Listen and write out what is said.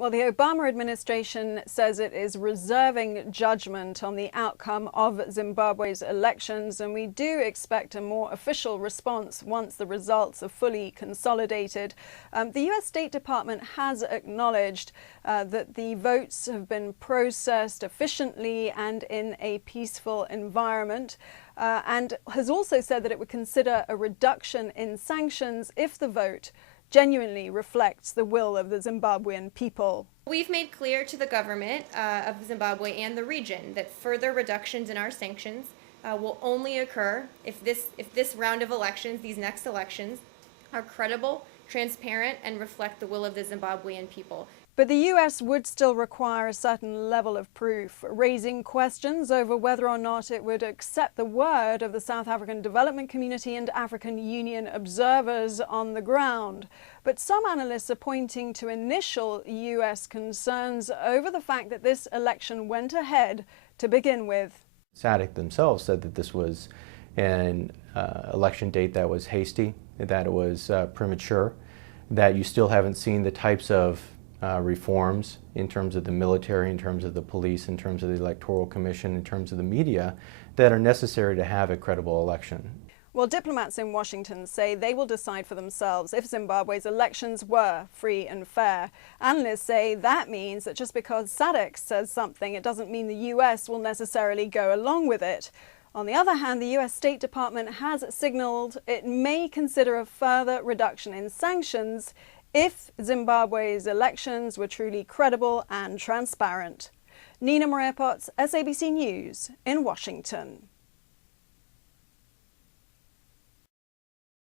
Well, the Obama administration says it is reserving judgment on the outcome of Zimbabwe's elections, and we do expect a more official response once the results are fully consolidated. The U.S. State Department has acknowledged that the votes have been processed efficiently and in a peaceful environment, and has also said that it would consider a reduction in sanctions if the vote genuinely reflects the will of the Zimbabwean people. We've made clear to the government of Zimbabwe and the region that further reductions in our sanctions will only occur if this round of elections, these next elections, are credible, transparent, and reflect the will of the Zimbabwean people. But the US would still require a certain level of proof, raising questions over whether or not it would accept the word of the South African Development Community and African Union observers on the ground. But some analysts are pointing to initial US concerns over the fact that this election went ahead to begin with. SADC themselves said that this was an election date that was hasty, that it was premature, that you still haven't seen the types of reforms in terms of the military, in terms of the police, in terms of the Electoral Commission, in terms of the media, that are necessary to have a credible election. Well, diplomats in Washington say they will decide for themselves if Zimbabwe's elections were free and fair. Analysts say that means that just because SADC says something, it doesn't mean the US will necessarily go along with it. On the other hand, the US State Department has signaled it may consider a further reduction in sanctions if Zimbabwe's elections were truly credible and transparent. Nina Maria Potts, SABC News in Washington.